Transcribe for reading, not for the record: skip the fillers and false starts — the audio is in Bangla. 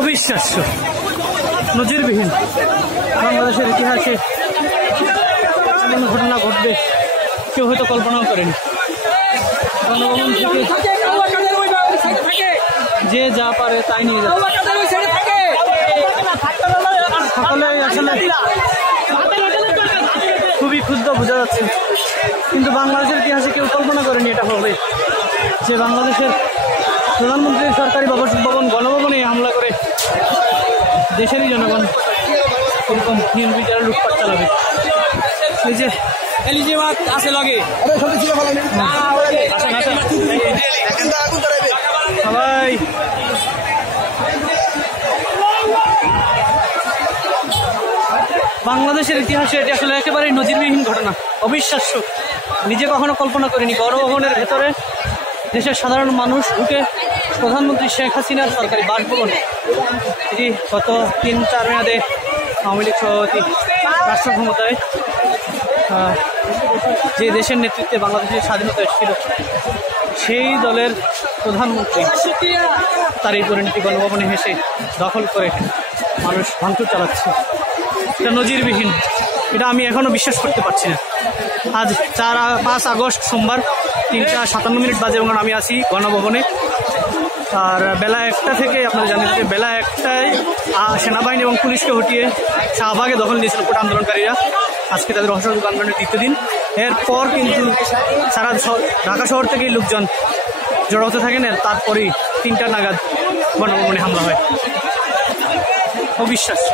অবিশ্বাস্য, নজিরবিহীন। বাংলাদেশের ইতিহাসে এমন ঘটনা ঘটবে কেউ হয়তো কল্পনাও করেনি। গণভবন থেকে যে যা পারে তাই নিয়ে যাচ্ছে। সকলেই আসলে খুবই ক্ষুদ্র বোঝা যাচ্ছে, কিন্তু বাংলাদেশের ইতিহাসে কেউ কল্পনা করেনি এটা হবে, যে বাংলাদেশের প্রধানমন্ত্রীর সরকারি ভবন গণভবনে হামলা করে দেশেরই জনগণ এরকম নির্বিচারে লুটপাট চালাবে। এই যে আছে লগে সবাই বাংলাদেশের ইতিহাসে এটি আসলে একেবারেই নজিরবিহীন ঘটনা, অবিশ্বাস্য। নিজে কখনো কল্পনা করিনি গণভবনের ভেতরে দেশের সাধারণ মানুষ ঢুকে প্রধানমন্ত্রী শেখ হাসিনার সরকারি বাসভবন, এটি গত 3-4 মেয়াদে আওয়ামী লীগ সভাপতি রাষ্ট্র ক্ষমতায় যে দেশের নেতৃত্বে বাংলাদেশের স্বাধীনতা এসেছিল সেই দলের প্রধানমন্ত্রী তার এই পরিণতি গণভবনে হেসে দখল করে মানুষ ভাঙচুর চালাচ্ছে। এটা নজিরবিহীন, এটা আমি এখনো বিশ্বাস করতে পারছি না। আজ 5 আগস্ট সোমবার 3:57 বাজে এবং আমি আছি গণভবনে। আর বেলা 1টা থেকে আপনারা জানেন যে বেলা 1টায় সেনাবাহিনী এবং পুলিশকে হটিয়ে শাহবাগে দখল নিয়েছিল কোটা আন্দোলনকারীরা। আজকে তাদের অসহযোগ আন্দোলনের 2য় দিন। এরপর কিন্তু সারা ঢাকা শহর থেকেই লোকজন জড়ো হতে থাকেন। তারপরেই 3টা নাগাদ গণভবনে হামলা হয়। অবিশ্বাস্য।